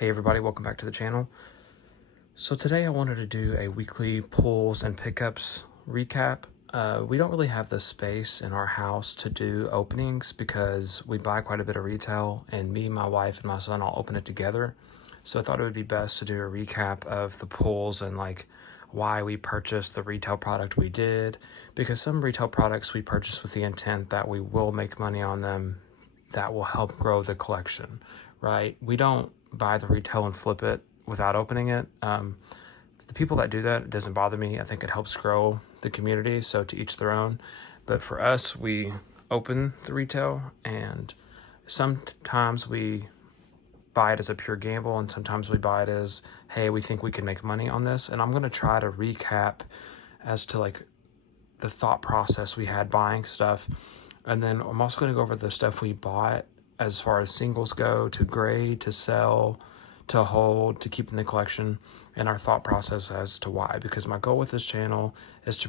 Hey everybody, welcome back to the channel. So today I wanted to do a weekly pulls and pickups recap. We don't really have the space in our house to do openings because we buy quite a bit of retail, and me, my wife, and my son all open it together. So I thought it would be best to do a recap of the pulls and like why we purchased the retail product we did, because some retail products we purchase with the intent that we will make money on them that will help grow the collection, right? We don't buy the retail and flip it without opening it. The people that do that, it doesn't bother me. I think it helps grow the community, so to each their own. But for us, we open the retail, and sometimes we buy it as a pure gamble, and sometimes we buy it as, hey, we think we can make money on this. And I'm going to try to recap as to like the thought process we had buying stuff. And then I'm also going to go over the stuff we bought as far as singles go, to grade, to sell, to hold, to keep in the collection, and our thought process as to why. Because my goal with this channel is to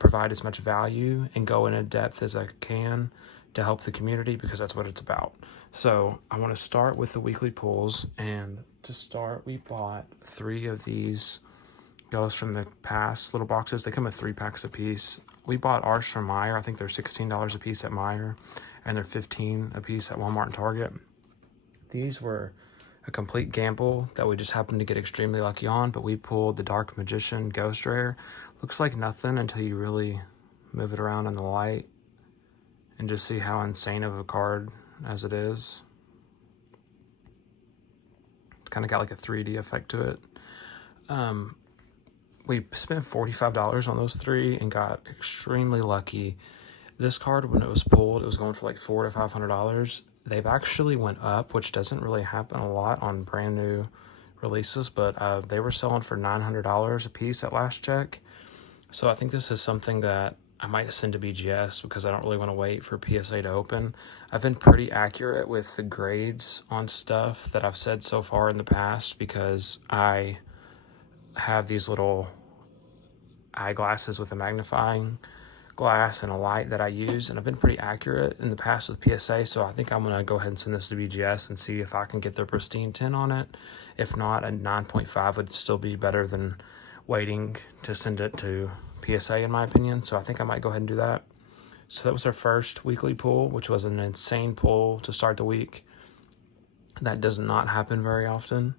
provide as much value and go in depth as I can to help the community, because that's what it's about. So I want to start with the weekly pulls, and to start, we bought 3 of these Ghosts from the Past little boxes. They come with 3 packs a piece. We bought ours from Meijer. I think they're $16 a piece at Meijer, and they're $15 a piece at Walmart and Target. These were a complete gamble that we just happened to get extremely lucky on, but we pulled the Dark Magician Ghost Rare. Looks like nothing until you really move it around in the light and just see how insane of a card as it is. It's kind of got like a 3D effect to it. We spent $45 on those 3 and got extremely lucky. This card, when it was pulled, it was going for like $400 to $500. They've actually went up, which doesn't really happen a lot on brand new releases, but they were selling for $900 a piece at last check. So I think this is something that I might send to BGS because I don't really want to wait for PSA to open. I've been pretty accurate with the grades on stuff that I've said so far in the past, because I have these little eyeglasses with a magnifying glass and a light that I use, and I've been pretty accurate in the past with PSA, so I think I'm going to go ahead and send this to BGS and see if I can get their pristine 10 on it. If not, a 9.5 would still be better than waiting to send it to PSA, in my opinion, so I think I might go ahead and do that. So that was our first weekly pull, which was an insane pull to start the week. That does not happen very often.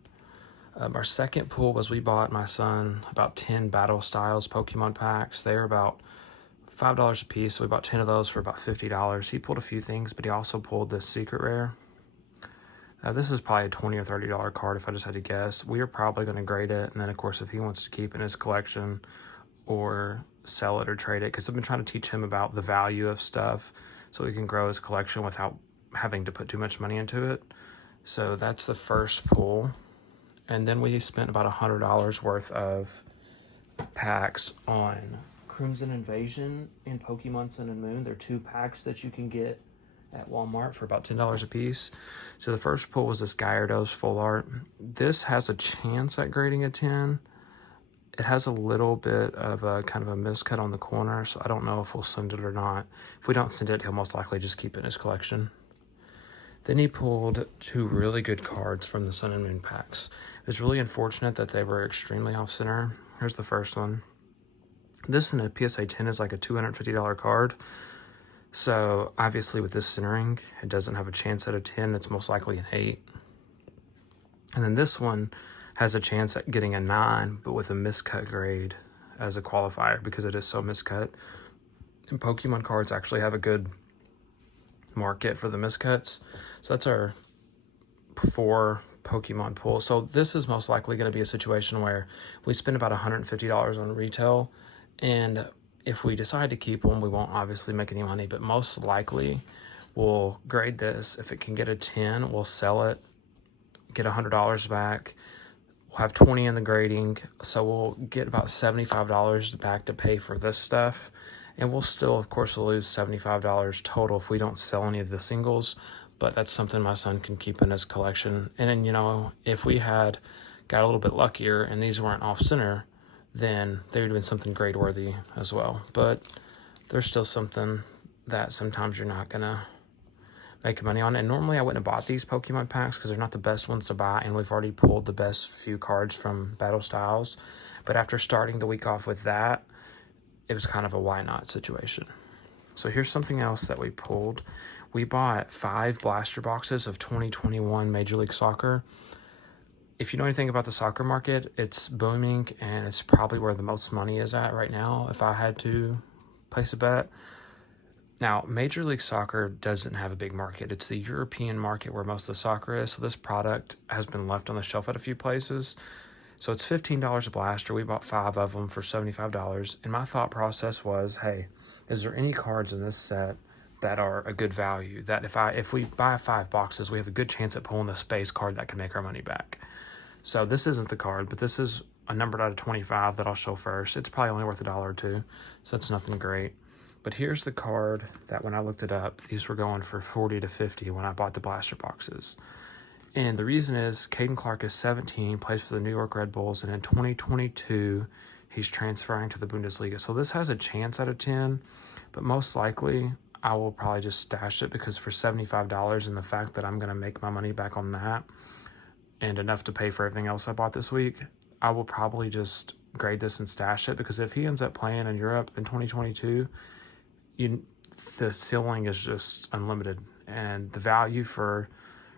Our second pull was we bought my son about 10 Battle Styles Pokemon packs. They were about $5 a piece, so we bought 10 of those for about $50. He pulled a few things, but he also pulled this secret rare. This is probably a $20 or $30 card if I just had to guess. We are probably going to grade it, and then of course if he wants to keep it in his collection or sell it or trade it, because I've been trying to teach him about the value of stuff so he can grow his collection without having to put too much money into it. So that's the first pull. And then we spent about $100 worth of packs on Crimson Invasion and Pokemon Sun and Moon. They're 2 packs that you can get at Walmart for about $10 a piece. So the first pull was this Gyarados full art. This has a chance at grading a 10. It has a little bit of a kind of a miscut on the corner, so I don't know if we'll send it or not. If we don't send it, he'll most likely just keep it in his collection. Then he pulled 2 really good cards from the Sun and Moon packs. It was really unfortunate that they were extremely off-center. Here's the first one. This in a PSA 10 is like a $250 card. So obviously with this centering, it doesn't have a chance at a 10. It's most likely an 8. And then this one has a chance at getting a 9, but with a miscut grade as a qualifier, because it is so miscut. And Pokemon cards actually have a good market for the miscuts. So that's our 4 Pokemon pull. So this is most likely going to be a situation where we spend about $150 on retail, and if we decide to keep them, we won't obviously make any money, but most likely we'll grade this. If it can get a 10, we'll sell it, get $100 back. We'll have 20 in the grading, so we'll get about $75 back to pay for this stuff. And we'll still, of course, lose $75 total if we don't sell any of the singles, but that's something my son can keep in his collection. And then, you know, if we had got a little bit luckier and these weren't off-center, then they would have been something grade-worthy as well. But there's still something that sometimes you're not going to making money on it. And normally I wouldn't have bought these Pokemon packs because they're not the best ones to buy, and we've already pulled the best few cards from Battle Styles. But after starting the week off with that, it was kind of a why not situation. So here's something else that we pulled. We bought 5 blaster boxes of 2021 Major League Soccer. If you know anything about the soccer market, it's booming, and it's probably where the most money is at right now if I had to place a bet. Now, Major League Soccer doesn't have a big market. It's the European market where most of the soccer is, so this product has been left on the shelf at a few places. So it's $15 a blaster. We bought 5 of them for $75, and my thought process was, hey, is there any cards in this set that are a good value, that if we buy 5 boxes, we have a good chance at pulling the space card that can make our money back? So this isn't the card, but this is a numbered out of 25 that I'll show first. It's probably only worth $1 or $2, so that's nothing great. But here's the card that when I looked it up, these were going for 40 to 50 when I bought the blaster boxes. And the reason is Caden Clark is 17, plays for the New York Red Bulls, and in 2022, he's transferring to the Bundesliga. So this has a chance out of 10, but most likely I will probably just stash it, because for $75 and the fact that I'm going to make my money back on that and enough to pay for everything else I bought this week, I will probably just grade this and stash it, because if he ends up playing in Europe in 2022, the ceiling is just unlimited, and the value for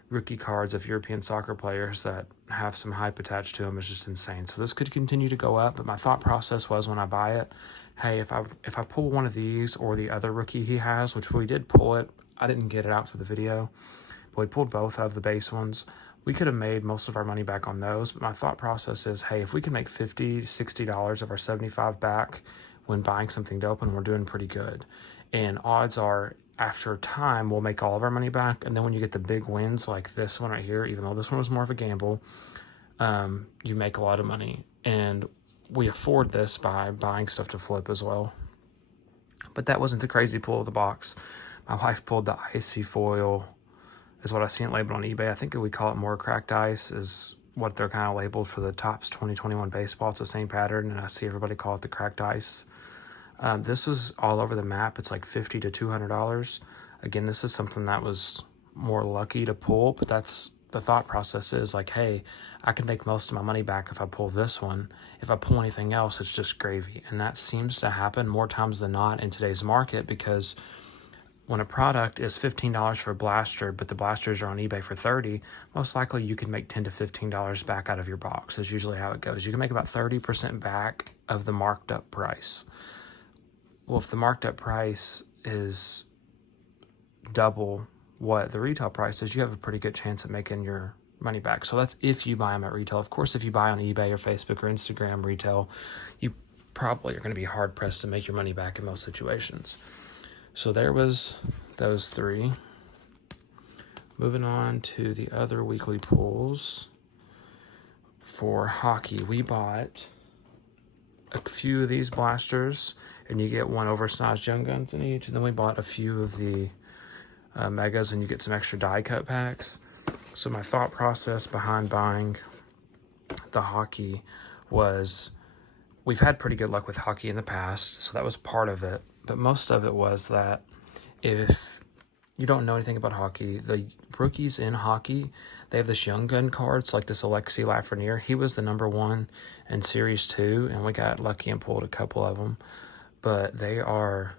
rookie cards of European soccer players that have some hype attached to them is just insane. So this could continue to go up, but my thought process was when I buy it, hey, if I pull one of these or the other rookie he has, which we did pull it, I didn't get it out for the video, but we pulled both of the base ones. We could have made most of our money back on those, but my thought process is, hey, if we can make $50, $60 of our $75 back when buying something dope, and we're doing pretty good. And odds are, after time, we'll make all of our money back. And then when you get the big wins like this one right here, even though this one was more of a gamble, you make a lot of money. And we afford this by buying stuff to flip as well. But that wasn't the crazy pull of the box. My wife pulled the icy foil, is what I seen it labeled on eBay. I think we call it more cracked ice, is what they're kind of labeled for the Topps 2021 baseball. It's the same pattern, and I see everybody call it the cracked ice. This was all over the map. It's like $50 to $200. Again, this is something that was more lucky to pull, but that's the thought process is like, hey, I can make most of my money back if I pull this one. If I pull anything else, it's just gravy. And that seems to happen more times than not in today's market, because when a product is $15 for a blaster, but the blasters are on eBay for $30, most likely you can make $10 to $15 back out of your box. That's usually how it goes. You can make about 30% back of the marked up price. Well, if the marked up price is double what the retail price is, you have a pretty good chance of making your money back. So that's if you buy them at retail. Of course, if you buy on eBay or Facebook or Instagram retail, you probably are going to be hard pressed to make your money back in most situations. So there was those 3. Moving on to the other weekly pulls. For hockey, we bought a few of these blasters, and you get 1 oversized Young Guns in each. And then we bought a few of the megas, and you get some extra die cut packs. So my thought process behind buying the hockey was, we've had pretty good luck with hockey in the past, so that was part of it. But most of it was that if you don't know anything about hockey, the rookies in hockey, they have this Young Gun cards, like this Alexi Lafreniere. He was the #1 in Series 2, and we got lucky and pulled a couple of them. But they are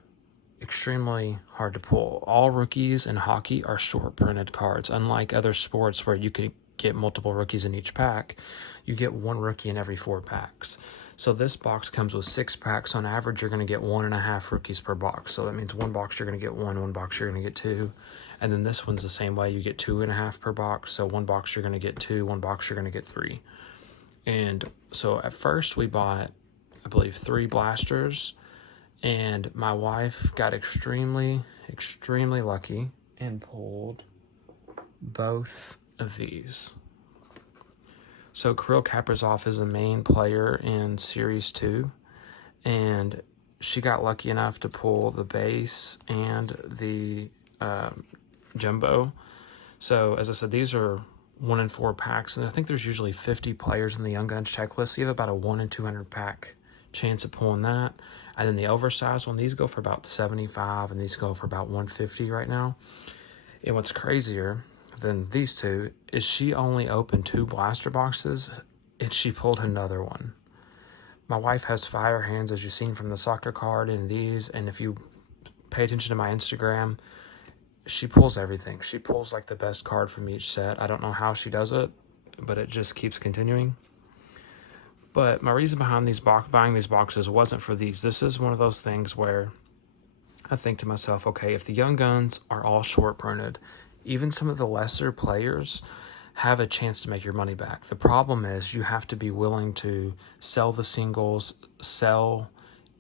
extremely hard to pull. All rookies in hockey are short printed cards. Unlike other sports where you could get multiple rookies in each pack, you get 1 rookie in every 4 packs. So this box comes with 6 packs. On average, you're going to get 1.5 rookies per box. So that means 1 box you're going to get 1 box you're going to get 2. And then this one's the same way. You get 2.5 per box. So 1 box you're going to get 2, 1 box you're going to get 3. And so at first we bought, I believe, 3 blasters. And my wife got extremely lucky and pulled both of these. So Kirill Kaprizov is a main player in Series 2, and she got lucky enough to pull the base and the jumbo. So as I said, these are 1 in 4 packs, and I think there's usually 50 players in the Young Guns checklist. So you have about a 1 in 200 pack chance of pulling that. And then the oversized one, these go for about $75, and these go for about $150 right now. And what's crazier than these two is she only opened 2 blaster boxes and she pulled another one. My wife has fire hands, as you've seen from the soccer card and these, and if you pay attention to my Instagram, she pulls everything. She pulls like the best card from each set. I don't know how she does it, but it just keeps continuing. But my reason behind buying these boxes wasn't for these. This is one of those things where I think to myself, okay, if the young guns are all short printed, even some of the lesser players have a chance to make your money back. The problem is you have to be willing to sell the singles, sell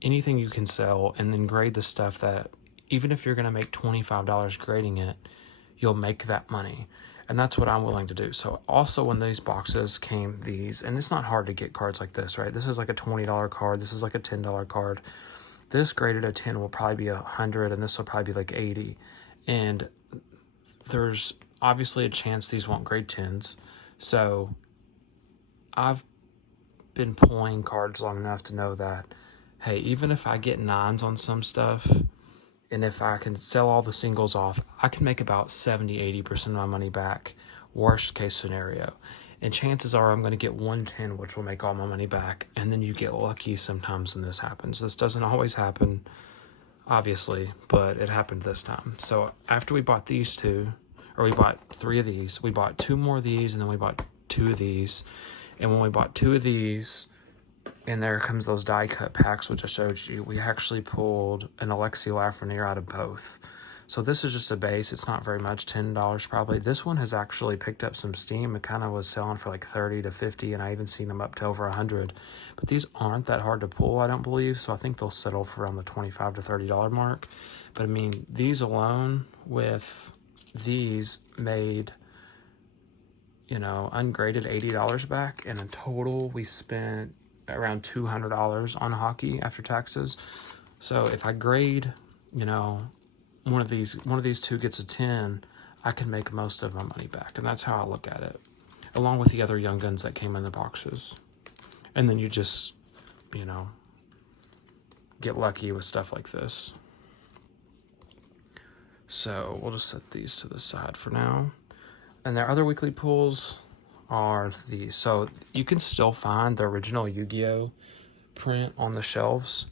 anything you can sell, and then grade the stuff that, even if you're going to make $25 grading it, you'll make that money. And that's what I'm willing to do. So also when these boxes came, and it's not hard to get cards like this, right? This is like a $20 card. This is like a $10 card. This graded at 10 will probably be 100, and this will probably be like 80. And there's obviously a chance these won't grade 10s. So I've been pulling cards long enough to know that, hey, even if I get 9s on some stuff, and if I can sell all the singles off, I can make about 70-80% of my money back, worst case scenario. And chances are I'm going to get 110, which will make all my money back. And then you get lucky sometimes when this happens. This doesn't always happen, obviously, but it happened this time. So after we bought these two, or we bought 3 of these, we bought 2 more of these, and then we bought 2 of these. And when we bought 2 of these, and there comes those die cut packs, which I showed you, we actually pulled an Alexi Lafreniere out of both. So this is just a base. It's not very much, $10 probably. This one has actually picked up some steam. It kind of was selling for like 30 to 50, and I even seen them up to over 100. But these aren't that hard to pull, I don't believe. So I think they'll settle for around the $25 to $30 mark. But I mean, these alone with these made, ungraded $80 back. And in total, we spent around $200 on hockey after taxes. So if I grade, one of these two gets a 10, I can make most of my money back. And that's how I look at it, along with the other young guns that came in the boxes. And then you just, get lucky with stuff like this. So we'll just set these to the side for now. And their other weekly pulls are these. So you can still find the original Yu-Gi-Oh print on the shelves.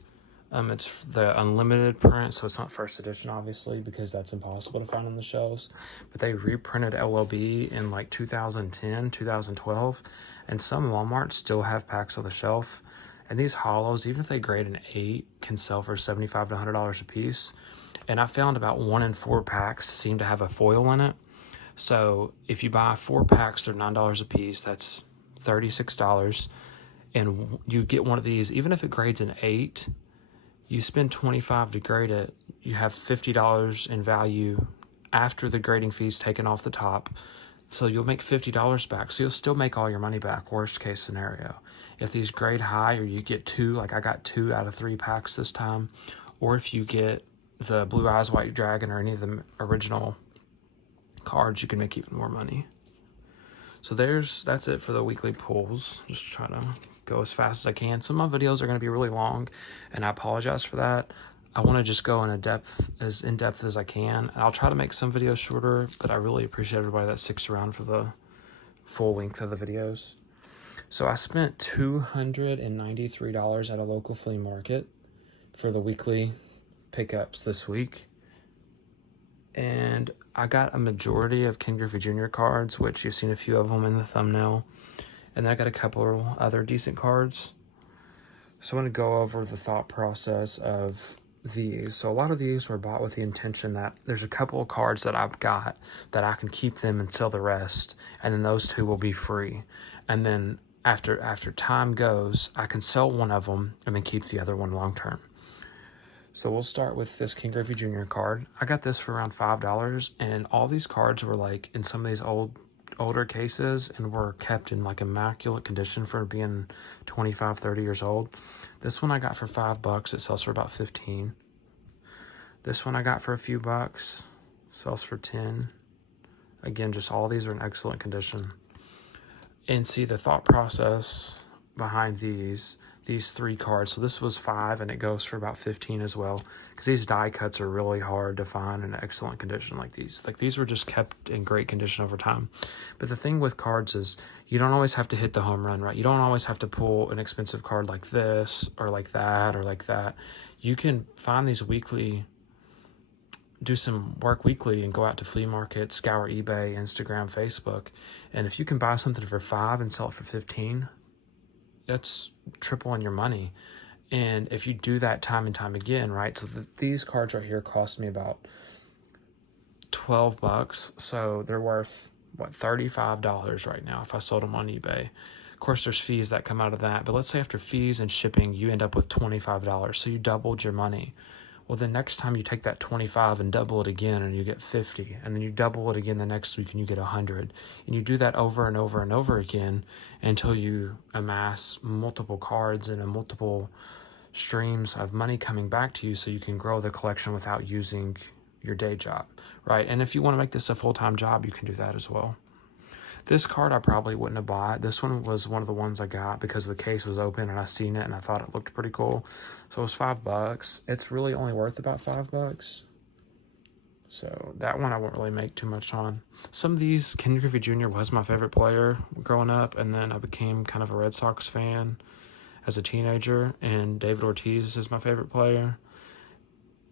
It's the unlimited print, so it's not first edition, obviously, because that's impossible to find on the shelves. But they reprinted LOB in like 2010, 2012, and some Walmarts still have packs on the shelf. And these holos, even if they grade an 8, can sell for $75 to $100 a piece. And I found about 1 in 4 packs seem to have a foil in it. So if you buy 4 packs, they're $9 a piece. That's $36. And you get one of these, even if it grades an 8, you spend $25 to grade it, you have $50 in value after the grading fees taken off the top. So you'll make $50 back. So you'll still make all your money back, worst case scenario. If these grade high, or you get 2, like I got 2 out of 3 packs this time, or if you get the Blue Eyes White Dragon or any of the original cards, you can make even more money. So that's it for the weekly pulls. Just trying to go as fast as I can. Some of my videos are going to be really long, and I apologize for that. I want to just go as in depth as I can. And I'll try to make some videos shorter, but I really appreciate everybody that sticks around for the full length of the videos. So I spent $293 at a local flea market for the weekly pickups this week. And I got a majority of Ken Griffey Jr. cards, which you've seen a few of them in the thumbnail. And then I got a couple other decent cards. So I want to go over the thought process of these. So a lot of these were bought with the intention that there's a couple of cards that I've got that I can keep them and sell the rest. And then those 2 will be free. And then after time goes, I can sell one of them and then keep the other one long term. So we'll start with this Ken Griffey Jr. card. I got this for around $5, and all these cards were like in some of these older cases and were kept in like immaculate condition for being 25, 30 years old. This one I got for $5. It sells for about 15. This one I got for a few bucks. Sells for 10. Again, just all these are in excellent condition. And see, the thought process behind these 3 cards. So this was 5 and it goes for about 15 as well, because these die cuts are really hard to find in excellent condition like these. Like these were just kept in great condition over time. But the thing with cards is you don't always have to hit the home run, right? You don't always have to pull an expensive card like this or like that or like that. You can find these weekly, do some work weekly and go out to flea markets, scour eBay, Instagram, Facebook. And if you can buy something for 5 and sell it for 15, that's tripling your money. And if you do that time and time again, right? So these cards right here cost me about $12. So they're worth, what, $35 right now if I sold them on eBay. Of course, there's fees that come out of that. But let's say after fees and shipping, you end up with $25. So you doubled your money. Well, the next time you take that 25 and double it again and you get 50, and then you double it again the next week and you get 100, and you do that over and over and over again until you amass multiple cards and multiple streams of money coming back to you, so you can grow the collection without using your day job, right? And if you want to make this a full-time job, you can do that as well. This card I probably wouldn't have bought. This one was one of the ones I got because the case was open and I seen it and I thought it looked pretty cool. So it was $5. It's really only worth about $5. So that one I won't really make too much on. Some of these, Griffey Jr. was my favorite player growing up, and then I became kind of a Red Sox fan as a teenager, and David Ortiz is my favorite player.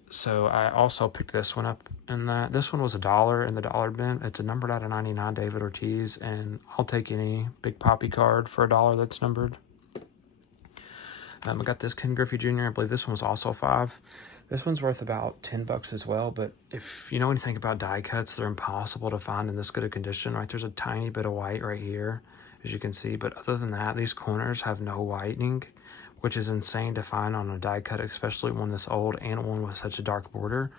So I also picked this one up, and this one was $1 in the dollar bin. It's a numbered out of 99 David Ortiz, and I'll take any Big Papi card for $1 that's numbered. I got this Ken Griffey Jr. I believe this one was also 5. This one's worth about $10 as well, but if you know anything about die cuts, they're impossible to find in this good a condition, right? There's a tiny bit of white right here, as you can see, but other than that, these corners have no whitening, which is insane to find on a die cut, especially one this old and one with such a dark border.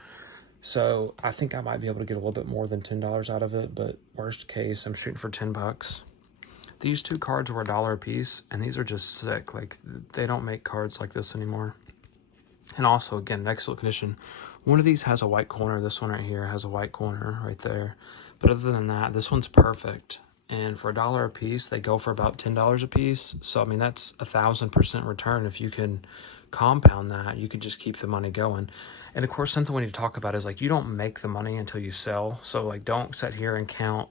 So I think I might be able to get a little bit more than $10 out of it, but worst case, I'm shooting for $10. These 2 cards were $1 a piece, and these are just sick. Like, they don't make cards like this anymore. And also, again, in excellent condition. One of these has a white corner. This one right here has a white corner right there. But other than that, this one's perfect. And for $1 a piece, they go for about $10 a piece. So, I mean, that's 1,000% return. If you can compound that, you could just keep the money going. And of course, something we need to talk about is, like, you don't make the money until you sell. So, like, don't sit here and count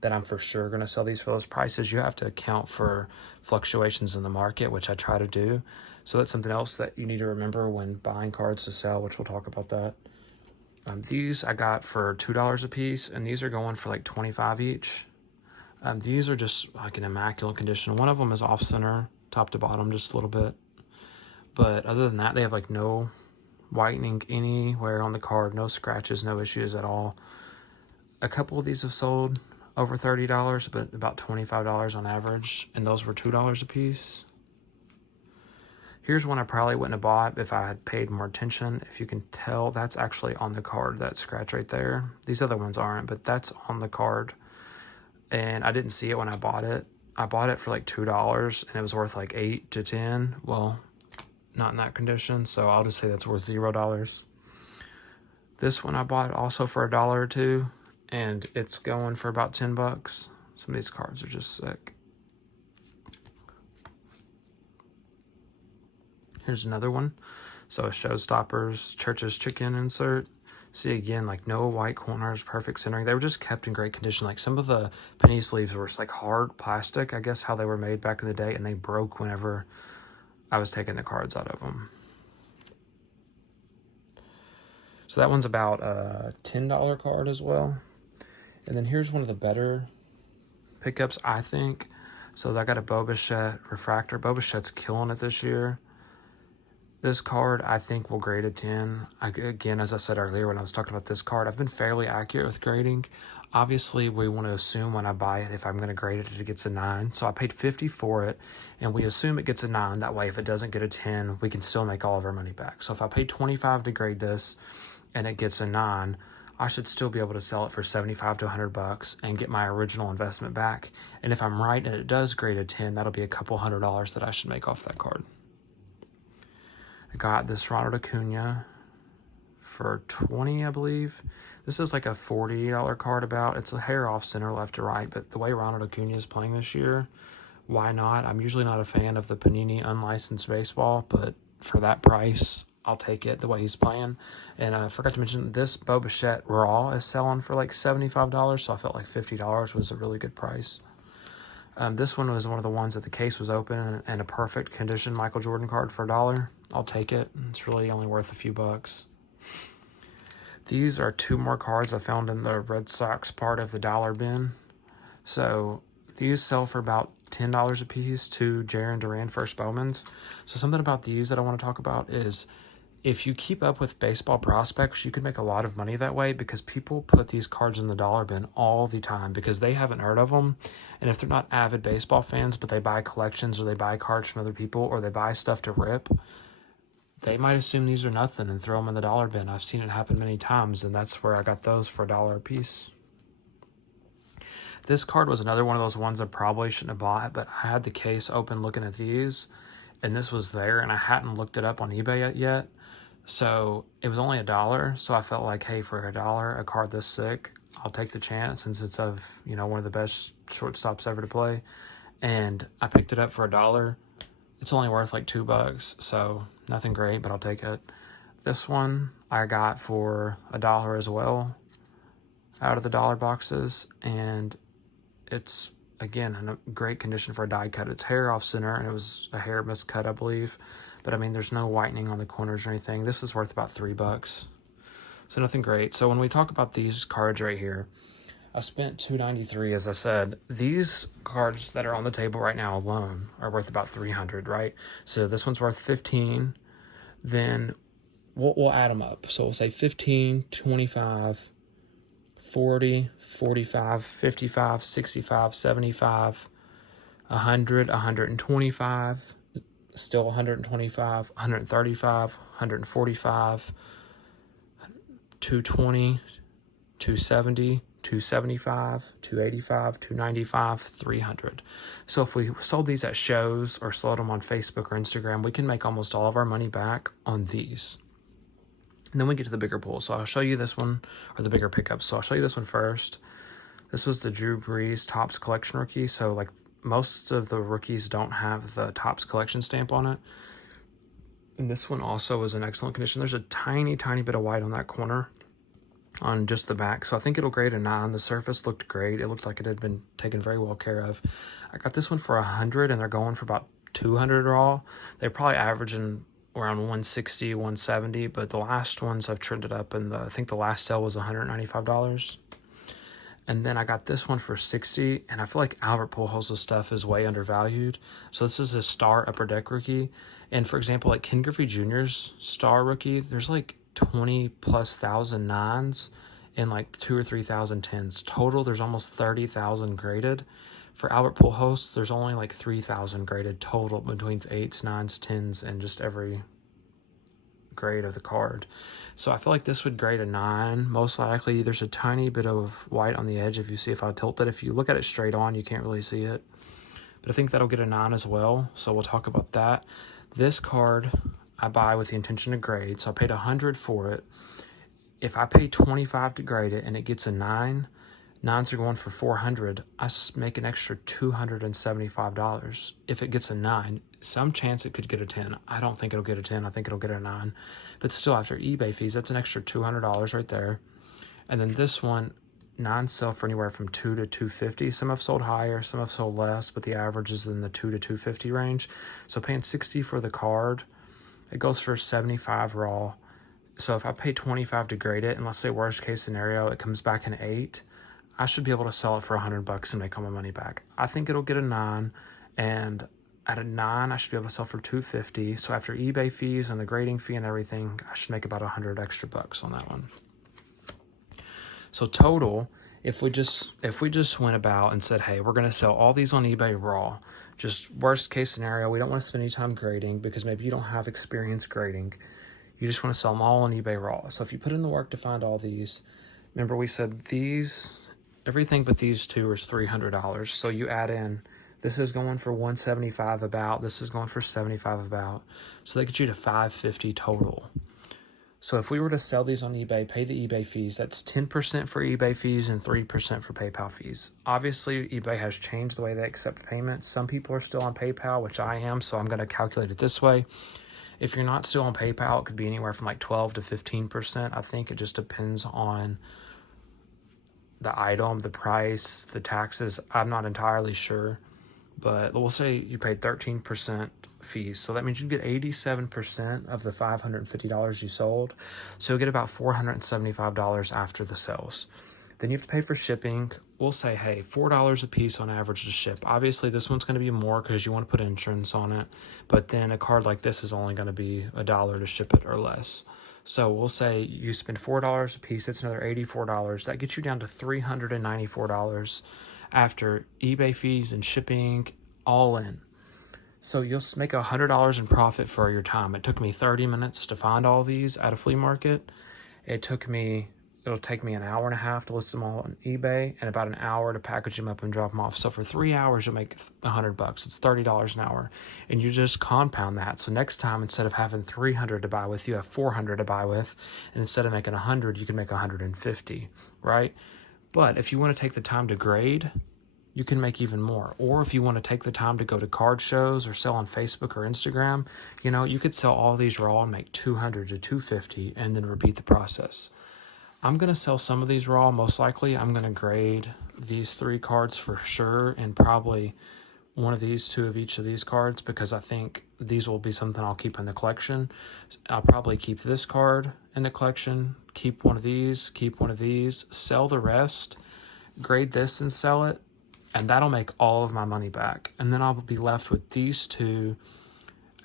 that I'm for sure going to sell these for those prices. You have to account for fluctuations in the market, which I try to do. So that's something else that you need to remember when buying cards to sell, which we'll talk about that. These I got for $2 a piece, and these are going for like $25 each. These are just like in immaculate condition. One of them is off center, top to bottom, just a little bit. But other than that, they have like no whitening anywhere on the card, no scratches, no issues at all. A couple of these have sold over $30, but about $25 on average, and those were $2 a piece. Here's one I probably wouldn't have bought if I had paid more attention. If you can tell, that's actually on the card, that scratch right there. These other ones aren't, but that's on the card. And I didn't see it when I bought it. I bought it for like $2, and it was worth like $8 to $10. Well, not in that condition, so I'll just say that's worth $0. This one I bought also for $1 or $2, and it's going for about $10. Some of these cards are just sick. Here's another one. So Showstoppers Church's Chicken insert. See, again, like no white corners, perfect centering. They were just kept in great condition. Like some of the penny sleeves were like hard plastic, I guess how they were made back in the day, and they broke whenever I was taking the cards out of them. So that one's about a $10 card as well. And then here's one of the better pickups, I think. So I got a Bo Bichette refractor. Bo Bichette's killing it this year. This card, I think, will grade a 10. Again, as I said earlier when I was talking about this card, I've been fairly accurate with grading. Obviously, we want to assume when I buy it, if I'm going to grade it, it gets a 9. So I paid $50 for it, and we assume it gets a 9. That way, if it doesn't get a 10, we can still make all of our money back. So if I paid $25 to grade this, and it gets a 9, I should still be able to sell it for $75 to $100 and get my original investment back. And if I'm right and it does grade a 10, that'll be a couple $100 that I should make off that card. I got this Ronald Acuna for $20, I believe. This is like a $40 card about. It's a hair off center left to right, but the way Ronald Acuna is playing this year Why not? I'm usually not a fan of the Panini unlicensed baseball, but for that price, I'll take it the way he's playing. And I forgot to mention, this Bo Bichette Raw is selling for like $75, so I felt like $50 was a really good price. This one was one of the ones that the case was open and a perfect condition Michael Jordan card for $1. I'll take it. It's really only worth a few bucks. These are 2 more cards I found in the Red Sox part of the dollar bin. So these sell for about $10 a piece, 2 Jarren Duran First Bowmans. So something about these that I want to talk about is, if you keep up with baseball prospects, you can make a lot of money that way, because people put these cards in the dollar bin all the time because they haven't heard of them. And if they're not avid baseball fans, but they buy collections or they buy cards from other people or they buy stuff to rip, they might assume these are nothing and throw them in the dollar bin. I've seen it happen many times, and that's where I got those for $1 a piece. This card was another one of those ones I probably shouldn't have bought, but I had the case open looking at these, and this was there, and I hadn't looked it up on eBay yet. So it was only $1, so I felt like, hey, for $1, a card this sick, I'll take the chance, since it's of, you know, one of the best shortstops ever to play. And I picked it up for $1. It's only worth like $2, so nothing great, but I'll take it. This one I got for $1 as well, out of the dollar boxes, and it's, again, in a great condition for a die cut. It's hair off center, and it was a hair miscut, I believe. But I mean, there's no whitening on the corners or anything. This is worth about $3. So nothing great. So when we talk about these cards right here, I spent $293, as I said. These cards that are on the table right now alone are worth about $300, right? So this one's worth $15. Then we'll add them up. So we'll say 15, 25, 40, 45, 55, 65, 75, 100, 125, still 125, 135, 145, 220, 270, 275, 285, 295, 300. So if we sold these at shows or sold them on Facebook or Instagram, we can make almost all of our money back on these. And then we get to the bigger pool. So I'll show you this one, or the bigger pickups. So I'll show you this one first. This was the Drew Brees Topps Collection rookie. So like most of the rookies don't have the Topps Collection stamp on it. And this one also is in excellent condition. There's a tiny, tiny bit of white on that corner on just the back. So I think it'll grade a 9. The surface looked great. It looked like it had been taken very well care of. I got this one for $100, and they're going for about $200 raw. They're probably averaging around 160, 170, but the last ones have trended up, and I think the last sale was $195. And then I got this one for $60, and I feel like Albert Pujols' stuff is way undervalued. So this is his star upper deck rookie. And for example, like Ken Griffey Jr.'s star rookie, there's like 20+ thousand nines and like 2,000 or 3,000 tens. Total, there's almost 30,000 graded. For Albert Pujols, there's only like 3,000 graded total between 8s, 9s, 10s, and just every grade of the card. So I feel like this would grade a 9. Most likely, there's a tiny bit of white on the edge if you see, if I tilt it. If you look at it straight on, you can't really see it. But I think that'll get a 9 as well, so we'll talk about that. This card I buy with the intention to grade, so I paid $100 for it. If I pay $25 to grade it and it gets a 9, 9s are going for $400. I make an extra $275. If it gets a 9, some chance it could get a 10. I don't think it'll get a 10. I think it'll get a 9. But still, after eBay fees, that's an extra $200 right there. And then this one, 9s sell for anywhere from $200 to $250. Some have sold higher, some have sold less, but the average is in the $200 to $250 range. So paying $60 for the card, it goes for $75 raw. So if I pay $25 to grade it, and let's say worst case scenario, it comes back an 8, I should be able to sell it for $100 and make all my money back. I think it'll get a 9, and at a 9, I should be able to sell for $250. So after eBay fees and the grading fee and everything, I should make about $100 extra on that one. So total, if we just went about and said, hey, we're going to sell all these on eBay raw, just worst case scenario, we don't want to spend any time grading because maybe you don't have experience grading. You just want to sell them all on eBay raw. So if you put in the work to find all these, remember we said these, everything but these two is $300. So you add in, this is going for $175 about, this is going for $75 about. So they get you to $550 total. So if we were to sell these on eBay, pay the eBay fees, that's 10% for eBay fees and 3% for PayPal fees. Obviously, eBay has changed the way they accept payments. Some people are still on PayPal, which I am, so I'm going to calculate it this way. If you're not still on PayPal, it could be anywhere from like 12 to 15%. I think it just depends on the item, the price, the taxes. I'm not entirely sure, but we'll say you paid 13% fees. So that means you get 87% of the $550 you sold. So you'll get about $475 after the sales. Then you have to pay for shipping. We'll say, hey, $4 a piece on average to ship. Obviously, this one's going to be more because you want to put insurance on it. But then a card like this is only going to be $1 to ship it or less. So we'll say you spend $4 a piece. That's another $84. That gets you down to $394 after eBay fees and shipping, all in. So you'll make $100 in profit for your time. It took me 30 minutes to find all these at a flea market. It'll take me an hour and a half to list them all on eBay and about an hour to package them up and drop them off. So for 3 hours, you'll make $100. It's $30 an hour. And you just compound that. So next time, instead of having 300 to buy with, you have 400 to buy with. And instead of making 100, you can make 150, right? But if you want to take the time to grade, you can make even more. Or if you want to take the time to go to card shows or sell on Facebook or Instagram, you could sell all these raw and make 200 to 250 and then repeat the process. I'm going to sell some of these raw, most likely. I'm going to grade these 3 cards for sure, and probably one of these, 2 of each of these cards, because I think these will be something I'll keep in the collection. I'll probably keep this card in the collection, keep one of these, sell the rest, grade this and sell it, and that'll make all of my money back. And then I'll be left with these 2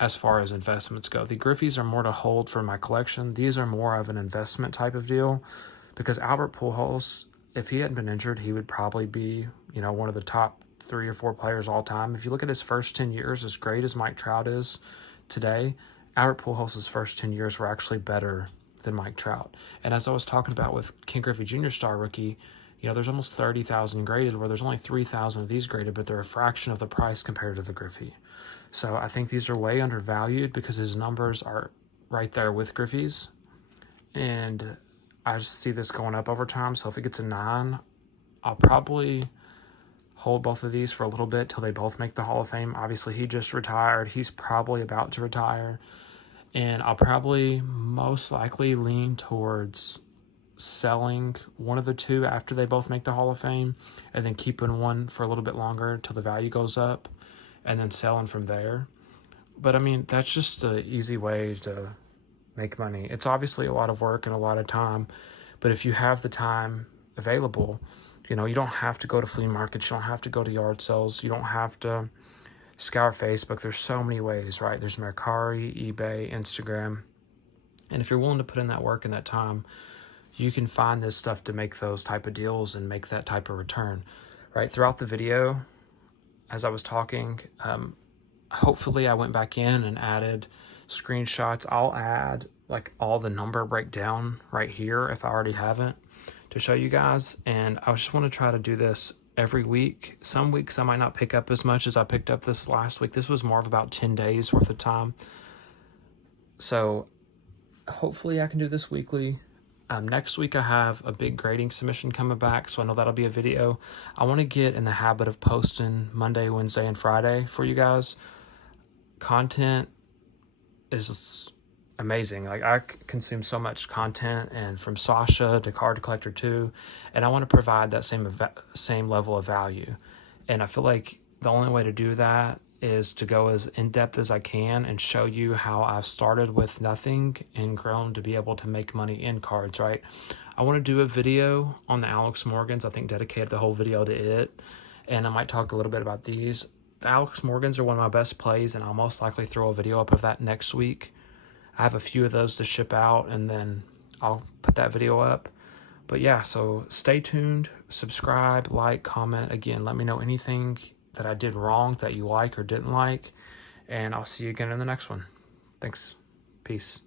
as far as investments go. The Griffeys are more to hold for my collection. These are more of an investment type of deal, because Albert Pujols, if he hadn't been injured, he would probably be, one of the top 3 or 4 players all time. If you look at his first 10 years, as great as Mike Trout is today, Albert Pujols' first 10 years were actually better than Mike Trout. And as I was talking about with Ken Griffey Jr. star rookie, there's almost 30,000 graded, where there's only 3,000 of these graded, but they're a fraction of the price compared to the Griffey. So I think these are way undervalued because his numbers are right there with Griffey's. And I just see this going up over time. So if it gets a 9, I'll probably hold both of these for a little bit till they both make the Hall of Fame. Obviously, he just retired. He's probably about to retire. And I'll probably most likely lean towards selling one of the 2 after they both make the Hall of Fame, and then keeping one for a little bit longer till the value goes up, and then selling from there. But I mean, that's just an easy way to make money. It's obviously a lot of work and a lot of time, but if you have the time available, you don't have to go to flea markets, you don't have to go to yard sales, you don't have to scour Facebook. There's so many ways, right? There's Mercari, eBay, Instagram. And if you're willing to put in that work and that time, you can find this stuff to make those type of deals and make that type of return, right? Throughout the video, as I was talking, hopefully I went back in and added screenshots. I'll add like all the number breakdown right here if I already haven't, to show you guys. And I just want to try to do this every week. Some weeks I might not pick up as much as I picked up this last week. This was more of about 10 days worth of time. So hopefully I can do this weekly. Next week I have a big grading submission coming back, so I know that'll be a video. I want to get in the habit of posting Monday, Wednesday, and Friday for you guys. Content is amazing. Like, I consume so much content, and from Sasha to Card Collector 2, and I want to provide that same level of value. And I feel like the only way to do that is to go as in-depth as I can and show you how I've started with nothing and grown to be able to make money in cards, right? I want to do a video on the Alex Morgans. I think dedicated the whole video to it, and I might talk a little bit about these. The Alex Morgans are one of my best plays, and I'll most likely throw a video up of that next week. I have a few of those to ship out, and then I'll put that video up. But yeah, so stay tuned, subscribe, like, comment. Again, let me know anything that I did wrong that you like or didn't like, and I'll see you again in the next one. Thanks. Peace.